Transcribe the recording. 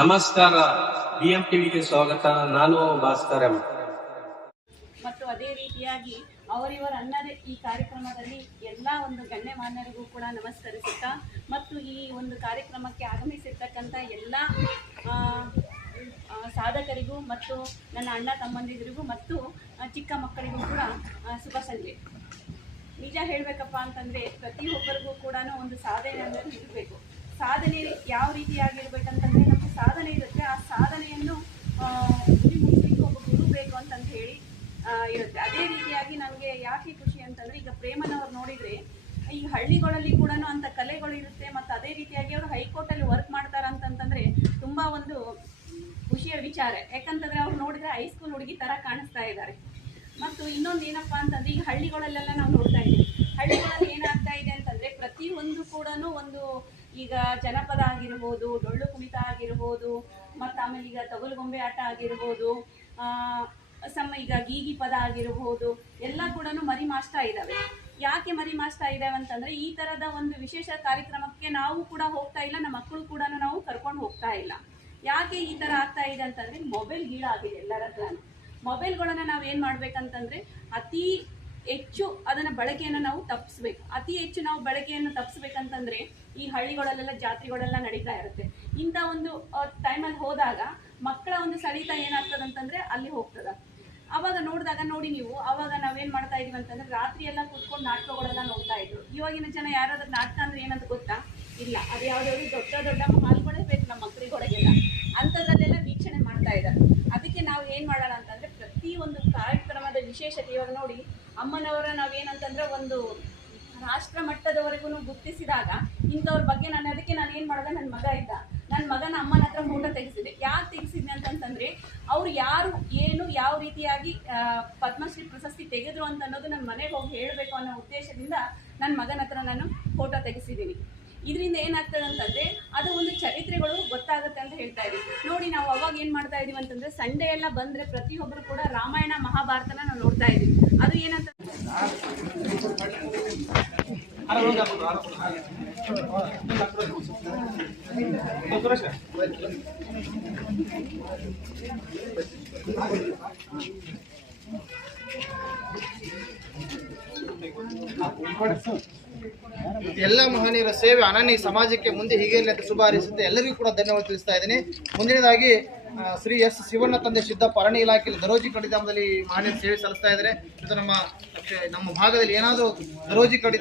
ನಮಸ್ಕಾರ, BM ಟಿವಿಗೆ ಸ್ವಾಗತ. ನಾನು ಭಾಸ್ಕರ್ ಎಂ. ಮತ್ತು ಅದೇ ರೀತಿಯಾಗಿ ಅವರಿವರ ಅನ್ನದೇ ಈ ಕಾರ್ಯಕ್ರಮದಲ್ಲಿ ಎಲ್ಲ ಒಂದು ಗಣ್ಯಮಾನ್ಯರಿಗೂ ಕೂಡ ನಮಸ್ಕರಿಸುತ್ತಾ ಮತ್ತು ಈ ಒಂದು ಕಾರ್ಯಕ್ರಮಕ್ಕೆ ಆಗಮಿಸಿರ್ತಕ್ಕಂಥ ಎಲ್ಲ ಸಾಧಕರಿಗೂ ಮತ್ತು ನನ್ನ ಅಣ್ಣ ತಮ್ಮಂದಿರಿಗೂ ಮತ್ತು ಚಿಕ್ಕ ಮಕ್ಕಳಿಗೂ ಕೂಡ ಶುಭ ಸಂಜೆ. ನಿಜ ಹೇಳಬೇಕಪ್ಪ ಅಂತಂದರೆ ಪ್ರತಿಯೊಬ್ಬರಿಗೂ ಕೂಡ ಒಂದು ಸಾಧನೆ ಅನ್ನೋದು ಇರಬೇಕು. ಸಾಧನೆ ಯಾವ ರೀತಿಯಾಗಿರ್ಬೇಕಂತಂದರೆ ನಮಗೆ ಸಾಧನೆ ಇರುತ್ತೆ, ಆ ಸಾಧನೆಯನ್ನು ಗುರಿ ಮುಗಿಸಲಿಕ್ಕೆ ಒಬ್ಬ ಗುರು ಬೇಕು ಅಂತಂದು ಹೇಳಿ ಇರುತ್ತೆ. ಅದೇ ರೀತಿಯಾಗಿ ನನಗೆ ಯಾಕೆ ಖುಷಿ ಅಂತಂದರೆ, ಈಗ ಪ್ರೇಮನವ್ರು ನೋಡಿದರೆ ಈ ಹಳ್ಳಿಗಳಲ್ಲಿ ಕೂಡ ಅಂಥ ಕಲೆಗಳು ಇರುತ್ತೆ ಮತ್ತು ಅದೇ ರೀತಿಯಾಗಿ ಅವರು ಹೈಕೋರ್ಟಲ್ಲಿ ವರ್ಕ್ ಮಾಡ್ತಾರೆ ಅಂತಂತಂದರೆ ತುಂಬ ಒಂದು ಖುಷಿಯ ವಿಚಾರ. ಯಾಕಂತಂದರೆ ಅವ್ರು ನೋಡಿದರೆ ಹೈಸ್ಕೂಲ್ ಹುಡುಗಿ ಥರ ಕಾಣಿಸ್ತಾ ಇದ್ದಾರೆ. ಮತ್ತು ಇನ್ನೊಂದು ಏನಪ್ಪ ಅಂತಂದರೆ, ಈಗ ಹಳ್ಳಿಗಳಲ್ಲೆಲ್ಲ ನಾವು ನೋಡ್ತಾ ಇದ್ದೀವಿ, ಹಳ್ಳಿಗಳಲ್ಲಿ ಏನಾಗ್ತಾ ಇದೆ ಅಂತಂದರೆ ಪ್ರತಿಯೊಂದು ಕೂಡ ಒಂದು ಈಗ ಜನಪದ ಆಗಿರ್ಬೋದು, ಡೊಳ್ಳು ಕುಣಿತ ಆಗಿರ್ಬೋದು, ಮತ್ತು ಆಮೇಲೆ ಈಗ ತೊಗಲುಗೊಂಬೆ ಆಟ ಆಗಿರ್ಬೋದು, ಈಗ ಗೀಗಿ ಪದ ಆಗಿರ್ಬೋದು, ಎಲ್ಲ ಕೂಡ ಮರಿಮಾಚ್ತಾ ಇದ್ದಾವೆ. ಯಾಕೆ ಮರಿಮಾಚ್ತಾ ಇದ್ದಾವೆ ಅಂತಂದರೆ, ಈ ಥರದ ಒಂದು ವಿಶೇಷ ಕಾರ್ಯಕ್ರಮಕ್ಕೆ ನಾವು ಕೂಡ ಹೋಗ್ತಾ ಇಲ್ಲ, ನಮ್ಮ ಮಕ್ಕಳು ಕೂಡ ನಾವು ಕರ್ಕೊಂಡು ಹೋಗ್ತಾ ಇಲ್ಲ. ಯಾಕೆ ಈ ಥರ ಆಗ್ತಾ ಇದೆ ಅಂತಂದರೆ, ಮೊಬೈಲ್ ಗೀಳಾಗಿದೆ ಎಲ್ಲರ ಹತ್ರನೂ. ಮೊಬೈಲ್ಗಳನ್ನು ನಾವು ಏನು ಮಾಡಬೇಕಂತಂದರೆ ಅತಿ ಹೆಚ್ಚು ಅದನ್ನು ಬಳಕೆಯನ್ನು ನಾವು ತಪ್ಪಿಸ್ಬೇಕು. ಅತಿ ಹೆಚ್ಚು ನಾವು ಬಳಕೆಯನ್ನು ತಪ್ಪಿಸ್ಬೇಕಂತಂದರೆ ಈ ಹಳ್ಳಿಗಳಲ್ಲೆಲ್ಲ ಜಾತ್ರೆಗಳೆಲ್ಲ ನಡೀತಾ ಇರುತ್ತೆ. ಇಂಥ ಒಂದು ಟೈಮಲ್ಲಿ ಹೋದಾಗ ಮಕ್ಕಳ ಒಂದು ಸೆಳೆತ ಏನಾಗ್ತದೆ ಅಂತಂದರೆ ಅಲ್ಲಿ ಹೋಗ್ತದೆ. ಆವಾಗ ನೋಡಿದಾಗ ನೋಡಿ ನೀವು, ಆವಾಗ ನಾವೇನು ಮಾಡ್ತಾ ಇದೀವಿ ಅಂತಂದರೆ ರಾತ್ರಿ ಎಲ್ಲ ಕೂತ್ಕೊಂಡು ನಾಟಕಗಳೆಲ್ಲ ನೋಡ್ತಾ ಇದ್ರು. ಇವಾಗಿನ ಜನ ಯಾರಾದ್ರೂ ನಾಟಕ ಅಂದರೆ ಏನಂತ ಗೊತ್ತಾ? ಇಲ್ಲ, ಅದು ಯಾವುದಾದ್ರು ದೊಡ್ಡ ದೊಡ್ಡ ಹಾಲ್ಗಳೇ ಬೇಕು ನಮ್ಮ ಮಕ್ಕಳಿಗೊಳಗೆಲ್ಲ, ಅಂಥದ್ರಲ್ಲೆಲ್ಲ ವೀಕ್ಷಣೆ ಮಾಡ್ತಾ ಇದ್ದಾರೆ. ಅದಕ್ಕೆ ನಾವು ಏನು ಮಾಡೋಣ ಅಂತಂದರೆ ಪ್ರತಿಯೊಂದು ಕಾರ್ಯಕ್ರಮದ ವಿಶೇಷತೆ, ಇವಾಗ ನೋಡಿ ಅಮ್ಮನವರ ನಾವೇನಂತಂದರೆ ಒಂದು ರಾಷ್ಟ್ರ ಮಟ್ಟದವರೆಗೂ ಗುರುತಿಸಿದಾಗ ಇಂಥವ್ರ ಬಗ್ಗೆ ಅದಕ್ಕೆ ನಾನು ಏನು ಮಾಡಿದೆ, ನನ್ನ ಮಗ ಇದ್ದ, ನನ್ನ ಮಗನ ಅಮ್ಮನ ಹತ್ರ ಫೋಟೋ ತೆಗೆಸಿದೆ. ಯಾಕೆ ತೆಗೆಸಿದ್ದೆ ಅಂತಂತಂದರೆ ಅವ್ರು ಯಾರು ಏನು ಯಾವ ರೀತಿಯಾಗಿ ಪದ್ಮಶ್ರೀ ಪ್ರಶಸ್ತಿ ತೆಗೆದ್ರು ಅಂತ ಅನ್ನೋದು ನನ್ನ ಮನೆಗೆ ಹೋಗಿ ಹೇಳಬೇಕು ಅನ್ನೋ ಉದ್ದೇಶದಿಂದ ನನ್ನ ಮಗನ ಹತ್ರ ನಾನು ಫೋಟೋ ತೆಗೆಸಿದ್ದೀನಿ. ಇದರಿಂದ ಏನಾಗ್ತದೆ ಅಂತಂದರೆ ಅದು ಒಂದು ಚರಿತ್ರೆಗಳು ಗೊತ್ತಾಗುತ್ತೆ ಅಂತ ಹೇಳ್ತಾ ಇದ್ದೀವಿ. ನೋಡಿ, ನಾವು ಅವಾಗ ಏನು ಮಾಡ್ತಾ ಇದ್ದೀವಿ ಅಂತಂದರೆ ಸಂಡೇ ಎಲ್ಲ ಬಂದರೆ ಪ್ರತಿಯೊಬ್ಬರು ಕೂಡ ರಾಮಾಯಣ ಮಹಾಭಾರತನ ನಾವು ನೋಡ್ತಾ ಇದ್ದೀವಿ. ಅದು ಏನಂತ ಎಲ್ಲ ಮಹನೀಯರ ಸೇವೆ ಅನನ್ಯ ಸಮಾಜಕ್ಕೆ ಮುಂದೆ ಹೀಗೆ ಅಂತ ಶುಭ ಹಾರೈಸುತ್ತೆ. ಎಲ್ಲರಿಗೂ ಕೂಡ ಧನ್ಯವಾದ ತಿಳಿಸ್ತಾ ಇದ್ದೀನಿ. ಮುಂದಿನದಾಗಿ ಶ್ರೀ ಎಸ್ ಶಿವಣ್ಣ ತಂದೆ ಸಿದ್ದಪ್ಪ ಅರಣ್ಯ ಇಲಾಖೆಯಲ್ಲಿ ದರೋಜಿ ಕಡಿದಾಮದಲ್ಲಿ ಮಹನೀಯರ ಸೇವೆ ಸಲ್ಲಿಸ್ತಾ ಇದ್ದಾರೆ. ಇದು ನಮ್ಮ ಭಾಗದಲ್ಲಿ ಏನಾದರೂ ದರೋಜಿ ಕಡಿತ